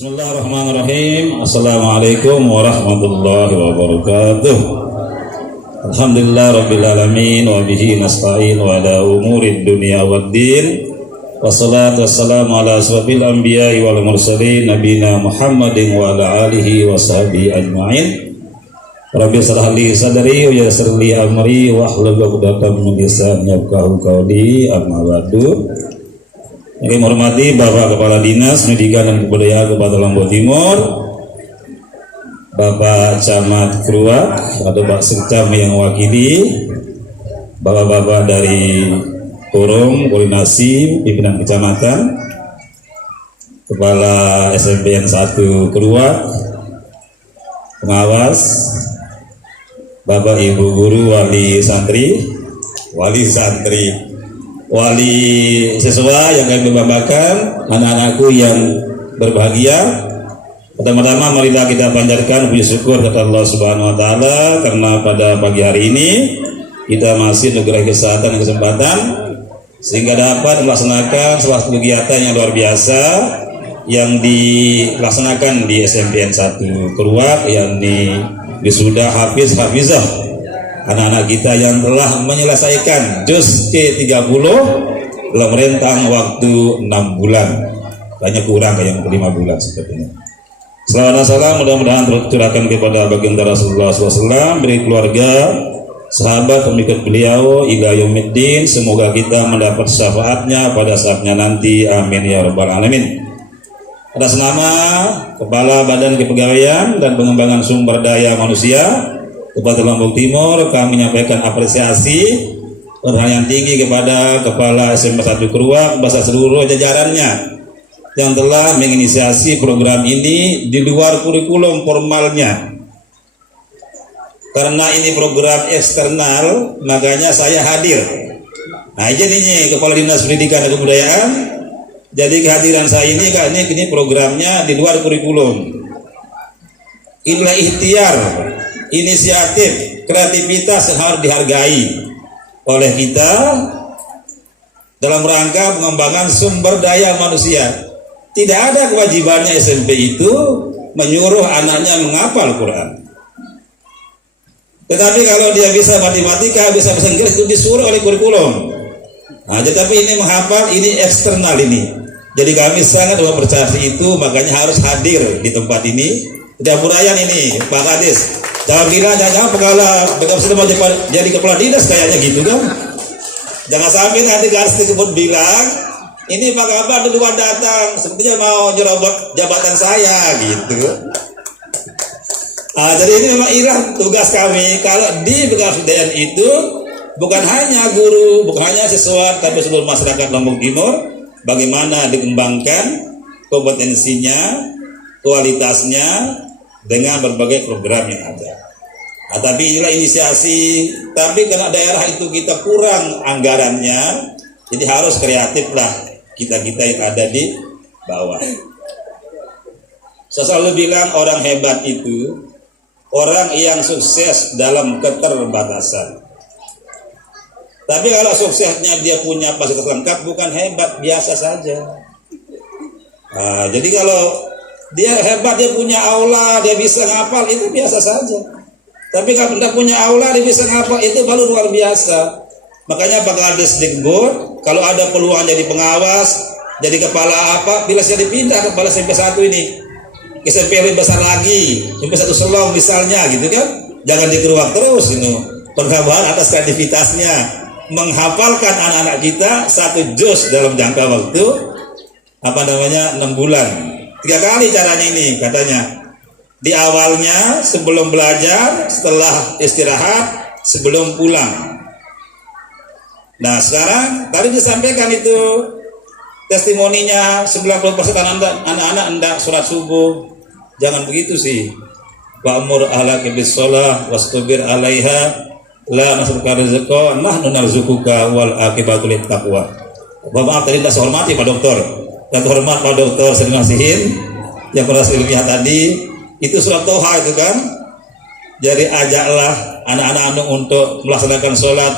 Bismillahirrahmanirrahim. Assalamualaikum warahmatullahi wabarakatuh. Alhamdulillah rabbil alamin wa bihi nasta'in wa ala umurid dunya waddin. Wassalatu wassalamu ala asrofil anbiya'i wal mursalin nabina Muhammadin wa ala alihi wa sahbihi ajma'in. Rabbi shrah li sadri wa yassir li amri wa hlul 'uqdatam min lisani yafqahu qawli. Amma ba'du. Yang menghormati Bapak Kepala Dinas Pendidikan dan Kebudayaan Kabupaten Lombok Timur, Bapak Camat Keruak atau Pak Sekcam yang wakili, Bapak-bapak dari Forum Koordinasi Pimpinan Kecamatan, Kepala SMPN 1 Keruak, pengawas, Bapak Ibu Guru, wali santri, wali siswa yang kami banggakan, anak-anakku yang berbahagia. Pertama-tama marilah kita panjatkan puji syukur kepada Allah Subhanahu wa taala karena pada pagi hari ini kita masih diberi kesehatan dan kesempatan sehingga dapat melaksanakan suatu kegiatan yang luar biasa yang dilaksanakan di SMPN 1 Keruak, yakni wisuda hafizah anak-anak kita yang telah menyelesaikan juz ke-30 dalam rentang waktu 6 bulan, banyak kurang kayak 5 bulan sepertinya. Salawat dan salam mudah-mudahan tercurahkan kepada baginda Rasulullah SAW, beri keluarga, sahabat, pengikut beliau ila yaumiddin. Semoga kita mendapat syafaatnya pada saatnya nanti, amin ya rabbal alamin. Atas nama Kepala Badan Kepegawaian dan Pengembangan Sumber Daya Manusia Kabupaten Lombok Timur, kami menyampaikan apresiasi yang tinggi kepada Kepala SMP 1 Keruak beserta seluruh jajarannya yang telah menginisiasi program ini di luar kurikulum formalnya. Karena ini program eksternal, makanya saya hadir. Nah, jadi ini Kepala Dinas Pendidikan dan Kebudayaan. Jadi kehadiran saya ini programnya di luar kurikulum. Inilah ikhtiar, inisiatif, kreativitas yang harus dihargai oleh kita dalam rangka pengembangan sumber daya manusia. Tidak ada kewajibannya SMP itu menyuruh anaknya menghafal Quran. Tetapi kalau dia bisa matematika, bisa bahasa Inggris, itu disuruh oleh kurikulum. Nah, tetapi ini menghafal, ini eksternal ini. Jadi kami sangat mempercayai itu, makanya harus hadir di tempat ini. Dapurayan ini, Pak Kadis. Jangan kira jangan sudah mau jadi kepala dinas kayaknya gitu kan. Jangan sampai nanti Kadis tersebut bilang, ini Pak Kabar duluan datang, sepertinya mau nyerobot jabatan saya gitu. Jadi ini memang irah tugas kami. Kalau di Bekasudayaan itu bukan hanya guru, bukan hanya siswa, tapi seluruh masyarakat Lombok Timur, bagaimana dikembangkan kompetensinya, kualitasnya dengan berbagai program yang ada. Tapi inilah inisiasi. Tapi karena daerah itu kita kurang anggarannya, jadi harus kreatif lah kita-kita yang ada di bawah. Saya selalu bilang orang hebat itu orang yang sukses dalam keterbatasan. Tapi kalau suksesnya dia punya fasilitas lengkap, bukan hebat, biasa saja. Jadi kalau dia hebat, dia punya aula, dia bisa ngapal, itu biasa saja. Tapi kalau tidak punya aula, dia bisa ngapal, itu baru luar biasa. Makanya Pak Kadis Dikbud, kalau ada peluang jadi pengawas, jadi kepala apa, bila saya dipindah kepala SMP 1 ini, SMP lebih besar lagi, SMP 1 Selong misalnya, gitu kan? Jangan dikeruak terus, ini penambahan atas kreativitasnya, menghafalkan anak-anak kita 1 juz dalam jangka waktu 6 bulan. 3 kali caranya ini katanya. Di awalnya sebelum belajar, setelah istirahat, sebelum pulang. Nah sekarang tadi disampaikan itu testimoninya 90% anak-anak hendak sholat subuh. Jangan begitu sih. Wa'mur ahlaka bis-shalah wastabir 'alaiha la nas'aluka rizqa nahnu narzuquka wal aqibatu lit-taqwa. Bapak tadi tidak hormati Pak Dokter. Dan hormat Pak Dokter Seri Nasihin yang berhasil ilmiah tadi, itu surat Toha itu kan. Jadi ajaklah anak-anak untuk melaksanakan sholat,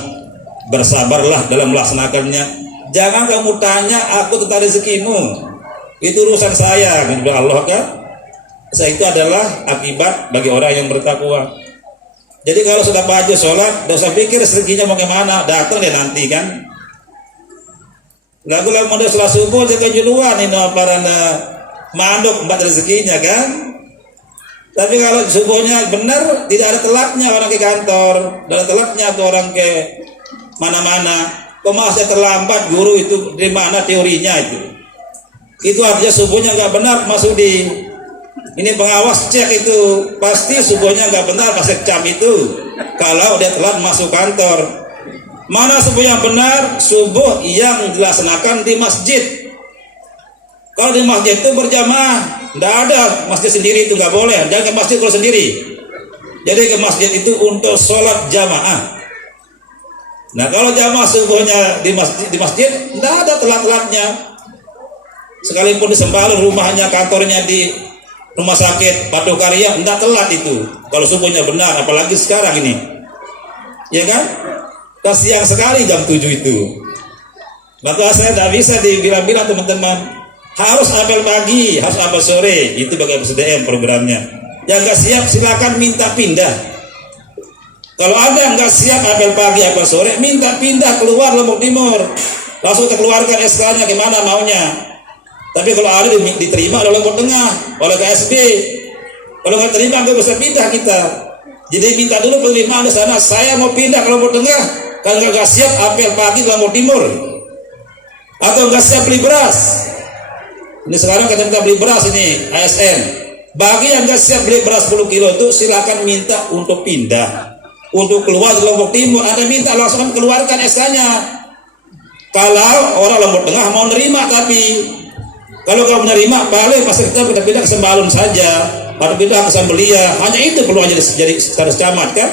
bersabarlah dalam melaksanakannya. Jangan kamu tanya aku tentang rezekimu, Itu urusan saya, gitu Allah kan. Itu adalah akibat bagi orang yang bertakwa. Jadi kalau sudah baju sholat, tidak usah pikir rezekinya mau kemana, datang deh nanti kan. Lagu model sholat subuh dia kejuruan ini para manduk empat rezekinya kan. Tapi kalau subuhnya benar, tidak ada telatnya orang ke kantor, tidak ada telatnya tuh orang ke mana-mana. Kok masih terlambat guru itu dari mana teorinya itu? Itu artinya subuhnya nggak benar, masuk di ini pengawas cek itu pasti subuhnya nggak benar, pas jam itu. Kalau dia telat masuk kantor, mana subuh yang benar? Subuh yang dilaksanakan di masjid. Kalau di masjid itu berjamaah. Tidak ada masjid sendiri, itu nggak boleh. Jangan ke masjid kalau sendiri. Jadi ke masjid itu untuk sholat jamaah. Nah kalau jamaah subuhnya di masjid tidak ada telat-telatnya. Sekalipun di Sembalun rumahnya, kantornya di rumah sakit Patuh Karya, tidak telat itu. Kalau subuhnya benar, apalagi sekarang ini, ya kan? Siang sekali jam 7 itu. Maka saya tidak bisa dibilang-bilang teman-teman. Harus apel pagi, harus apel sore, itu bagi SDM programnya. Yang nggak siap silakan minta pindah. Kalau ada nggak siap apel pagi, apel sore, minta pindah keluar Lombok Timur. Langsung keluarkan SK-nya gimana maunya. Tapi kalau ada diterima oleh Lombok Tengah, oleh KSB. Kalau nggak terima nggak bisa pindah kita. Jadi minta dulu penerimaan di sana. Saya mau pindah ke Lombok Tengah. Kalau nggak siap apel pagi Lombok Timur, atau nggak siap beli beras. Ini sekarang kita beli beras ini ASN. Bagi yang nggak siap beli beras 10 kilo itu silakan minta untuk pindah, untuk keluar dari Lombok Timur. Anda minta langsung keluarkan SK-nya. Kalau orang Lombok Tengah mau nerima, tapi kalau kamu menerima, balik pasti kita pindah ke Sembalun saja, atau pindah ke Sambelia. Hanya itu perlu aja jadi status camat kan?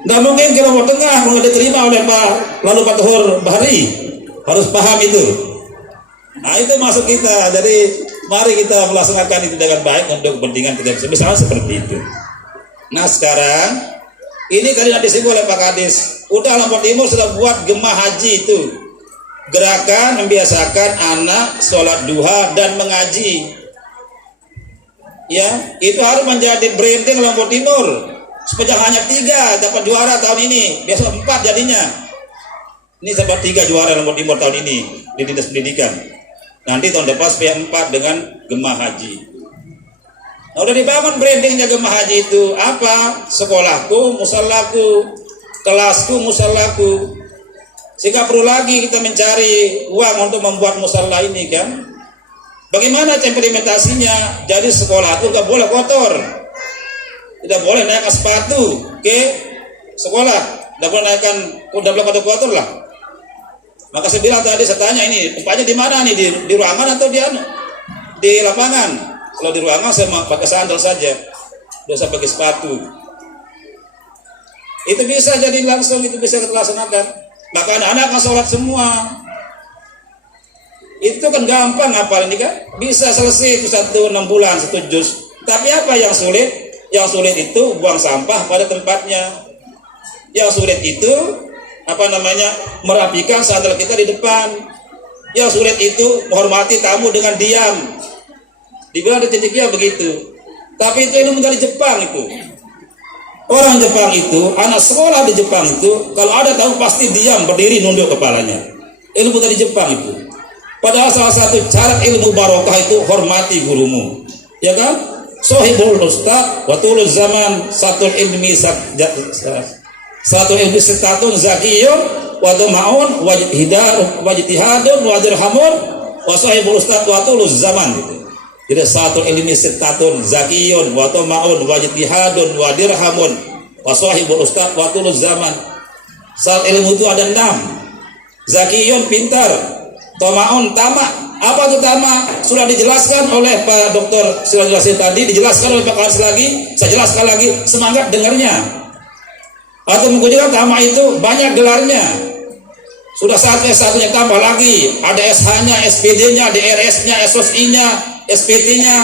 Nggak mungkin ke Lombok Tengah mau diterima oleh Pak Tuhur Bahari. Harus paham itu. Nah itu masuk kita. Jadi mari kita melaksanakan itu dengan baik untuk kepentingan kita misalnya seperti itu. Nah sekarang ini tadi disebut oleh Pak Kadis, udah Lombok Timur sudah buat gemah haji itu, gerakan membiasakan anak sholat duha dan mengaji. Ya, itu harus menjadi branding Lombok Timur. Supaya hanya 3 dapat juara tahun ini, biasa 4 jadinya. Ini dapat 3 juara Lombok Timur tahun ini di Dinas Pendidikan. Nanti tahun depan supaya 4 dengan gemah haji. Nah, udah dibangun brandingnya gemah haji itu apa? Sekolahku, musallaku, kelasku, musallaku. Sehingga perlu lagi kita mencari uang untuk membuat musalla ini kan. Bagaimana implementasinya? Jadi sekolah itu nggak boleh kotor, tidak boleh naik sepatu ke sekolah, tidak boleh naikkan kuda kotor lah. Maka saya bilang tadi, saya tanya ini tempatnya di mana nih, di ruangan atau di lapangan? Kalau di ruangan saya mau pakai sandal saja, tidak usah pakai sepatu. Itu bisa jadi langsung, itu bisa kita laksanakan. Maka anak-anak akan sholat semua. Itu kan gampang ngapal ini kan, bisa selesai itu 6 bulan 1 juz. Tapi apa yang sulit? Yang sulit itu buang sampah pada tempatnya. Yang sulit itu merapikan sandal kita di depan. Yang sulit itu menghormati tamu dengan diam. Dibilang di titiknya begitu. Tapi itu ilmu dari Jepang itu. Orang Jepang itu, anak sekolah di Jepang itu, kalau ada tamu pasti diam, berdiri nunduk kepalanya. Ilmu dari Jepang itu. Padahal salah satu cara ilmu barokah itu hormati gurumu, ya kan? Sohibul ustaz wa tuluz zaman satul ilmi sitatun zakiyun wa dumaun wajtihadun wa dirhamun wa sohibul ustaz wa tuluz zaman gitu. Jadi satul ilmi sitatun zakiyun wa dumaun wajtihadun wa dirhamun wa sohibul ustaz wa tuluz zaman. Saat ilmu itu ada 6. Zakiyun pintar, tomaun tamak. Apa itu tamak? Sudah dijelaskan oleh Pak Dokter sudah jelasin tadi, dijelaskan oleh Pak Kadis lagi, saya jelaskan lagi, semangat dengarnya. Atau mungkin juga tamak itu banyak gelarnya. Sudah saatnya satunya tambah lagi, ada SH-nya, SPD-nya, DRS-nya, SOSI-nya, SPT-nya,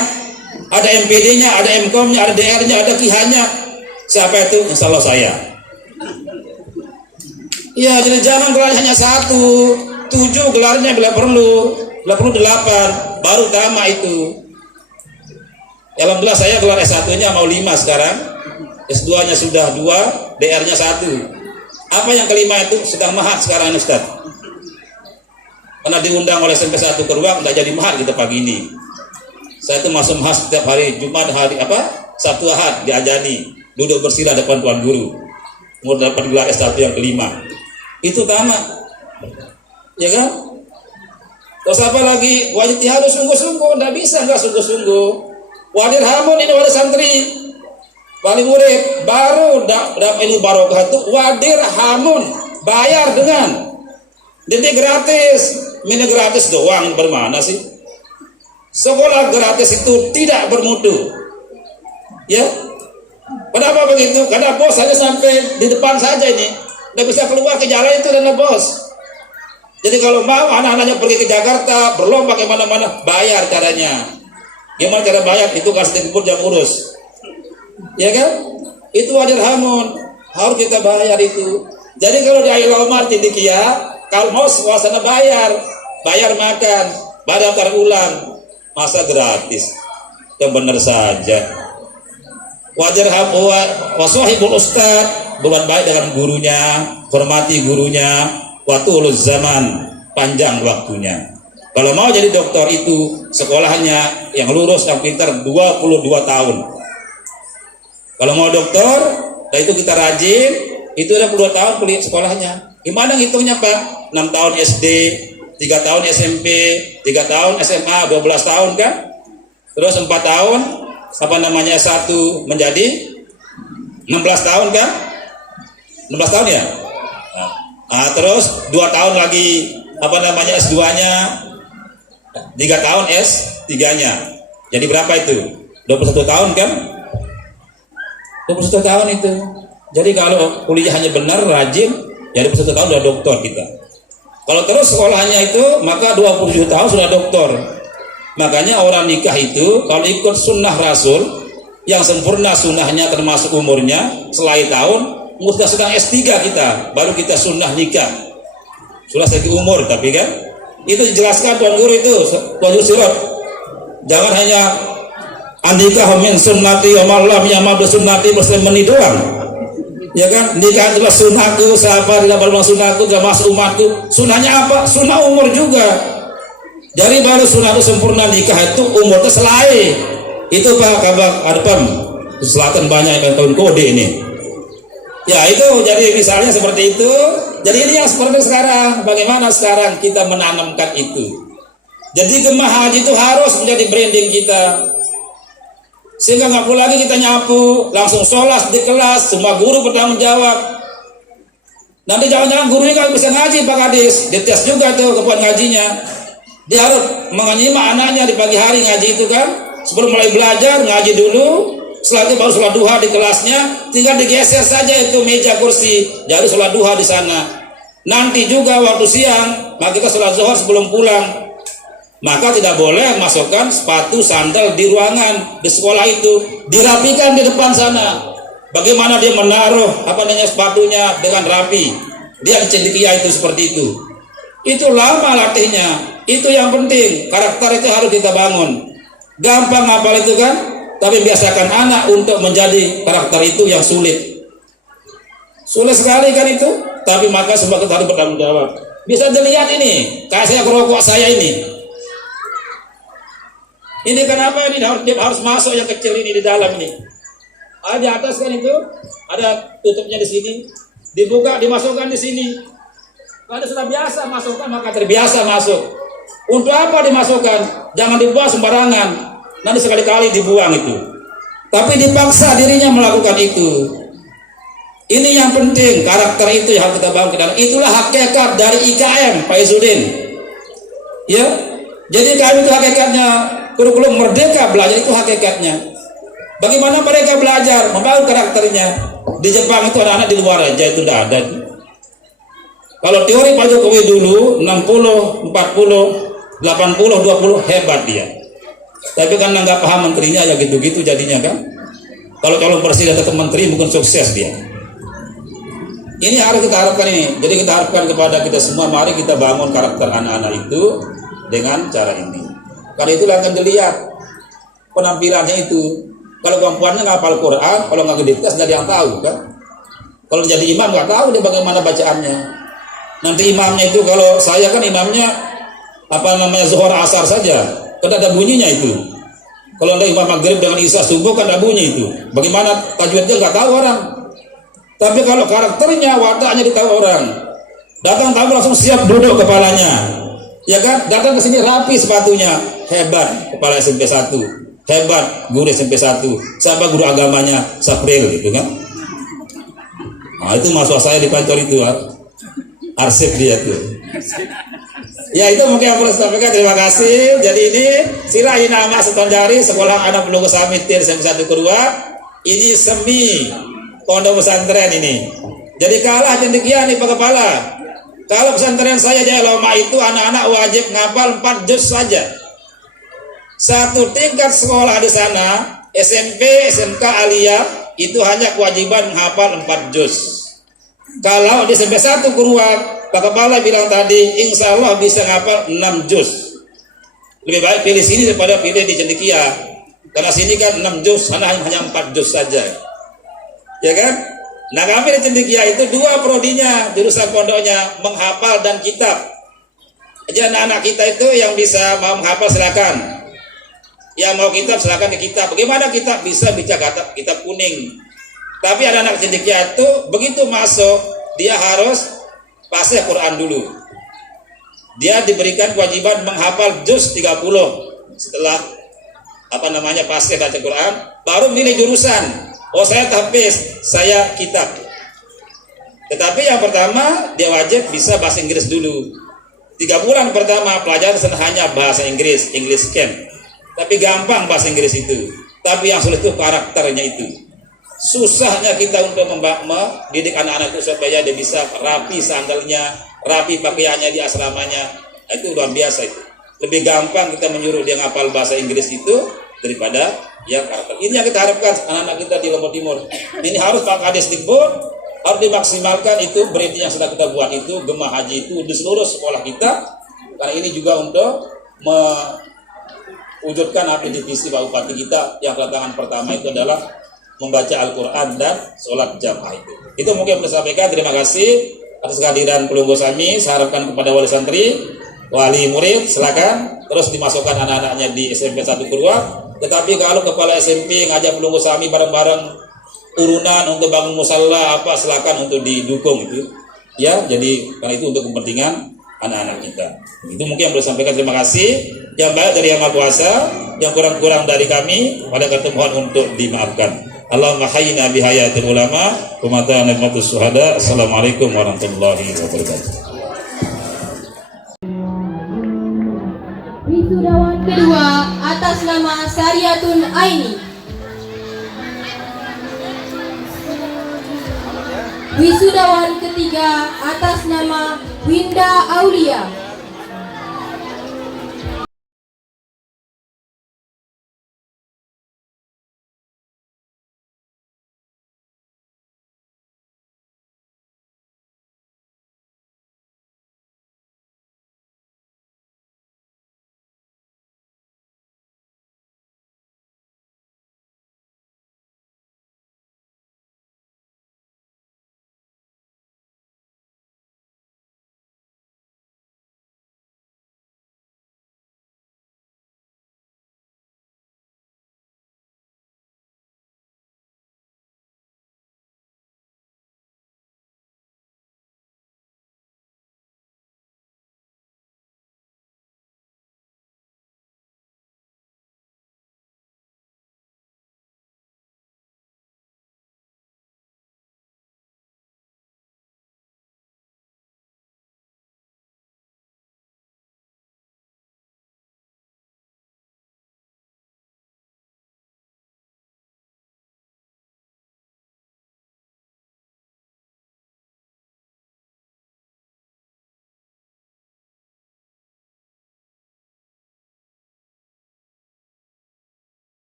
ada MPD-nya, ada MKOM-nya, ada DR-nya, ada KIH-nya. Siapa itu? Insya Allah saya. Ya, jadi jangan gelarnya hanya 1, 7 gelarnya bila perlu 8, baru tamat itu. Alhamdulillah saya keluar S1-nya mau 5 sekarang, S2-nya sudah 2, DR-nya 1. Apa yang kelima itu sedang mahat sekarang Ustaz. Karena diundang oleh SMP 1 ke ruang, nggak jadi mahat kita pagi ini. Saya itu masuk mahat setiap hari Jumat, hari Sabtu Ahad diajani, duduk bersila depan tuan guru. Mau dapat gelar S1 yang kelima. Itu tamat. Ya kan? Terus apa lagi? Wajib harus sungguh-sungguh, nggak bisa nggak sungguh-sungguh. Wadir hamun ini wali santri, wali murid baru dapat ilmu barokah itu wadir hamun, bayar dengan didik gratis, mini gratis doang bermana sih? Sekolah gratis itu tidak bermutu, ya? Kenapa begitu? Karena bos hanya sampai di depan saja ini, nggak bisa keluar ke jalan itu dan bos. Jadi kalau mau anak-anaknya pergi ke Jakarta berlomba kemana-mana, bayar caranya. Gimana cara bayar? Itu kasih tempur yang urus, ya kan? Itu wajar hamun, harus kita bayar itu. Jadi kalau di Ilomar Tindikia, kalau mau suasana bayar makan, bayar ulang, masa gratis? Yang benar saja. Wajar hamun, wasahibul ustad, berbuat baik dengan gurunya, hormati gurunya, waktu ulul zaman, panjang waktunya. Kalau mau jadi dokter itu sekolahnya yang lurus yang pintar 22 tahun. Kalau mau dokter, dan itu kita rajin, itu udah 22 tahun kuliah sekolahnya. Gimana ngitungnya Pak? 6 tahun SD, 3 tahun SMP, 3 tahun SMA, 12 tahun kan? Terus 4 tahun S1 menjadi 16 tahun kan? 16 tahun ya? Nah, terus 2 tahun lagi S2-nya, 3 tahun S3-nya. Jadi berapa itu? 21 tahun kan? 21 tahun itu. Jadi kalau kuliahnya benar, rajin, jadi 21 tahun sudah doktor kita. Kalau terus sekolahnya itu, maka 27 tahun sudah doktor. Makanya orang nikah itu, kalau ikut sunnah Rasul, yang sempurna sunnahnya termasuk umurnya, selai tahun, sudah sedang S3 kita, baru kita sunnah nikah. Sudah segi umur, tapi kan? Itu dijelaskan Tuan Guru itu, Tuan Guru Sirot. Jangan hanya andika min sunnati wa malam yamab sunnati muslimani doang. Ya kan? Nikah adalah sunnahku, siapa tidak berbuat sunnahku, tidak masuk umatku. Sunnahnya apa? Sunnah umur juga. Jadi baru sunnah itu sempurna nikah itu umurnya selai. Itu Pak Kabak Arpam Selatan banyak yang tahun kode ini. Ya itu jadi misalnya seperti itu. Jadi ini yang seperti sekarang. Bagaimana sekarang kita menanamkan itu? Jadi gemah haji itu harus menjadi branding kita. Sehingga nggak perlu lagi kita nyapu, langsung sholat di kelas, semua guru bertanggung jawab. Nanti jangan-jangan gurunya nggak bisa ngaji Pak Kadis, dites juga tuh kemampuan ngajinya. Dia harus menyimak anaknya di pagi hari ngaji itu kan. Sebelum mulai belajar ngaji dulu. Setelah itu baru sholat duha di kelasnya, tinggal digeser saja itu meja kursi, jadi sholat duha di sana. Nanti juga waktu siang, maka kita sholat zuhur sebelum pulang. Maka tidak boleh masukkan sepatu sandal di ruangan di sekolah itu, dirapikan di depan sana. Bagaimana dia menaruh sepatunya dengan rapi? Dia di cendekia itu seperti itu. Itu lama latihnya. Itu yang penting. Karakter itu harus kita bangun. Gampang hafal itu kan? Tapi biasakan anak untuk menjadi karakter itu yang sulit. Sulit sekali kan itu. Tapi maka semua kita harus bertanggung jawab. Bisa dilihat ini, kayak saya kerokok saya ini. Ini kenapa ini harus masuk yang kecil ini di dalam ini. Ada di atas kan itu, ada tutupnya di sini. Dibuka, dimasukkan di sini. Kalau sudah biasa masukkan, maka terbiasa masuk. Untuk apa dimasukkan? Jangan dibuang sembarangan. Nanti sekali-kali dibuang itu. Tapi dipaksa dirinya melakukan itu. Ini yang penting, karakter itu yang harus kita bangun ke dalam. Itulah hakikat dari IKM, Pak Izudin. Ya, jadi kami itu hakikatnya kurikulum merdeka belajar itu hakikatnya. Bagaimana mereka belajar membangun karakternya? Di Jepang itu anak-anak di luar aja itu tidak ada. Kalau teori Pak Jokowi dulu 60, 40, 80, 20 hebat dia. Tapi kan nggak paham menterinya ya gitu-gitu jadinya kan. Kalau calon presiden atau menteri mungkin sukses dia. Ini harus kita harapkan ini. Jadi kita harapkan kepada kita semua, mari kita bangun karakter anak-anak itu dengan cara ini. Karena itulah akan dilihat penampilannya itu. Kalau perempuannya ngapal Quran, kalau nggak gede tes dari yang tahu kan. Kalau jadi imam nggak tahu dia bagaimana bacaannya. Nanti imamnya itu, kalau saya kan imamnya zuhur asar saja, kan ada bunyinya itu. Kalau ada imam maghrib dengan isya subuh kan ada bunyi itu. Bagaimana tajwidnya nggak tahu orang. Tapi kalau karakternya, wataknya ditahu orang. Datang tamu langsung siap duduk kepalanya, ya kan? Datang ke sini rapi sepatunya, hebat kepala SMP 1, hebat guru SMP 1, siapa guru agamanya Sapril gitu kan? Nah itu mahasiswa saya di kantor itu, arsip dia tuh. Ya itu mungkin yang perlu saya sampaikan. Terima kasih. Jadi ini Silahi Nama Setonjari, Sekolah Anak Pelunggu Samitir SMP 1 Kedua. Ini semi pondok pesantren ini. Jadi kalah cendekia nih Pak Kepala. Kalau pesantren saya di Eloma itu anak-anak wajib ngapal 4 juz saja. Satu tingkat sekolah di sana, SMP, SMK, Aliyah, itu hanya kewajiban menghafal 4 juz. Kalau di SMP 1 Kuruak, Pak Kepala bilang tadi, insya Allah bisa ngapal 6 juz. Lebih baik pilih sini daripada pilih di Cendekia. Karena sini kan 6 juz, sana hanya 4 juz saja. Ya kan? Nah kami di Cendekia itu 2 prodinya, jurusan pondoknya menghafal dan kitab. Jadi anak-anak kita itu yang bisa mau menghafal silakan. Yang mau kitab silakan di kitab. Bagaimana kitab bisa baca kitab kuning? Tapi ada anak Cendekia itu begitu masuk dia harus fasih Quran dulu. Dia diberikan kewajiban menghafal juz 30 setelah fasih baca Quran, baru milih jurusan. Oh saya tahfiz, saya kitab. Tetapi yang pertama dia wajib bisa bahasa Inggris dulu. 3 bulan pertama pelajaran hanya bahasa Inggris, English Camp. Tapi gampang bahasa Inggris itu. Tapi yang sulit itu karakternya itu. Susahnya kita untuk mendidik anak-anak itu supaya dia bisa rapi sandalnya, rapi pakaiannya di asramanya. Itu luar biasa itu. Lebih gampang kita menyuruh dia ngapal bahasa Inggris itu daripada ya karakter. Ini yang kita harapkan anak-anak kita di Lombok Timur. Ini harus Pak Kades Dikbud harus dimaksimalkan itu berarti yang sudah kita buat itu Gemah Haji itu di seluruh sekolah kita. Karena ini juga untuk mewujudkan apa divisi Pak Bupati kita yang tantangan pertama itu adalah membaca Al-Quran dan sholat jamaah itu. Itu mungkin yang saya sampaikan. Terima kasih atas kehadiran pelunggu kami. Saya harapkan kepada wali santri, wali murid silakan terus dimasukkan anak-anaknya di SMP 1 Kedua. Tetapi kalau kepala SMP ngajak pelunggu kami bareng-bareng urunan untuk bangun musalla silakan untuk didukung itu. Ya, jadi karena itu untuk kepentingan anak-anak kita. Itu mungkin yang perlu sampaikan. Terima kasih. Yang baik dari Yang Maha Kuasa, yang kurang-kurang dari kami pada ketemuan untuk dimaafkan. Allahumma hayyina bihayatil ulama wa mata'ana bimatus syuhada. Assalamualaikum warahmatullahi wabarakatuh. Wisudawan kedua atas nama Syariatun Aini. Wisudawan ketiga atas nama Winda Aulia.